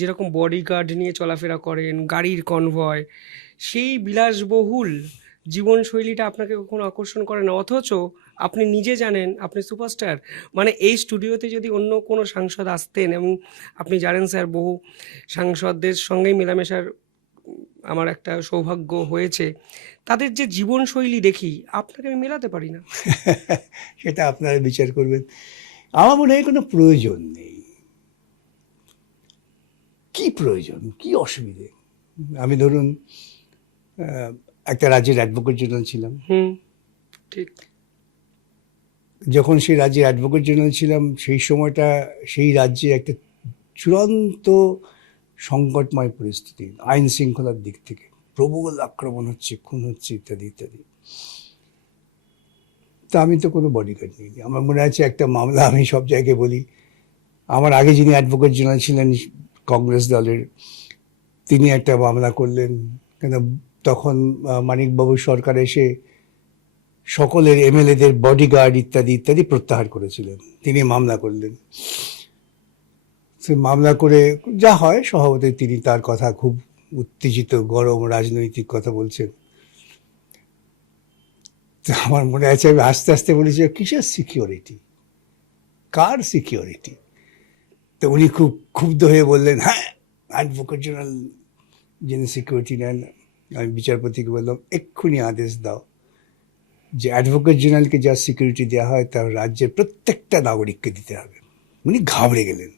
যেরকম বডিগার্ড নিয়ে চলাফেরা করেন, গাড়ির কনভয়, সেই বিলাসবহুল জীবনশৈলীটা আপনাকে কখনো আকর্ষণ করে না, অথচ আপনি নিজে জানেন আপনি সুপারস্টার। মানে এই স্টুডিওতে যদি অন্য কোনো সাংসদ আসতেন, এবং আপনি জানেন স্যার বহু সাংসদদের সঙ্গেই মেলামেশার আমার একটা সৌভাগ্য হয়েছে, তাদের যে জীবনশৈলী দেখি আপনাকে আমি মেলাতে পারি না। সেটা আপনারা বিচার করবেন। আমার মনে হয় কোনো প্রয়োজন নেই। কি প্রয়োজন, কি অসুবিধে? আমি ধরুন একটা রাজ্যের অ্যাডভোকেট জেনারেল ছিলাম। ঠিক। যখন সেই রাজ্যের অ্যাডভোকেট জেনারেল ছিলাম, সেই সময়টা সেই রাজ্যে একটা চূড়ান্ত সংকটময় পরিস্থিতি, আইন শৃঙ্খলার দিক থেকে প্রবল আক্রমণ হচ্ছে, খুন হচ্ছে, ইত্যাদি ইত্যাদি। তা আমি তো কোনো বডিগার্ড নিইনি। আমার মনে আছে একটা মামলা, আমি সব জায়গায় বলি, আমার আগে যিনি অ্যাডভোকেট জেনারেল ছিলেন কংগ্রেস দলের, তিনি একটা মামলা করলেন। কেন তখন মানিকবাবুর সরকার এসে সকলের এমএলএদের বডিগার্ড ইত্যাদি ইত্যাদি প্রত্যাহার করেছিলেন। তিনি মামলা করলেন। সে মামলা করে যা হয়, স্বভাবতই তিনি তার কথা খুব উত্তেজিত, গরম রাজনৈতিক কথা বলছেন। তো আমার মনে আছে আমি আস্তে আস্তে বলেছি, কিসের সিকিউরিটি, কার সিকিউরিটি? তো উনি খুব ক্ষুব্ধ হয়ে বললেন, হ্যাঁ অ্যাডভোকেট জেনারেল যিনি সিকিউরিটি নেন। আমি বিচারপতিকে বললাম, এক্ষুনি আদেশ দাও যে অ্যাডভোকেট জেনারেলকে যা সিকিউরিটি দেওয়া হয় তার রাজ্যের প্রত্যেকটা নাগরিককে দিতে হবে। উনি ঘাবড়ে গেলেন।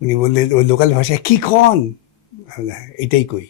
উনি বললেন ওই লোকাল ভাষায়, কি কন? এটাই কই।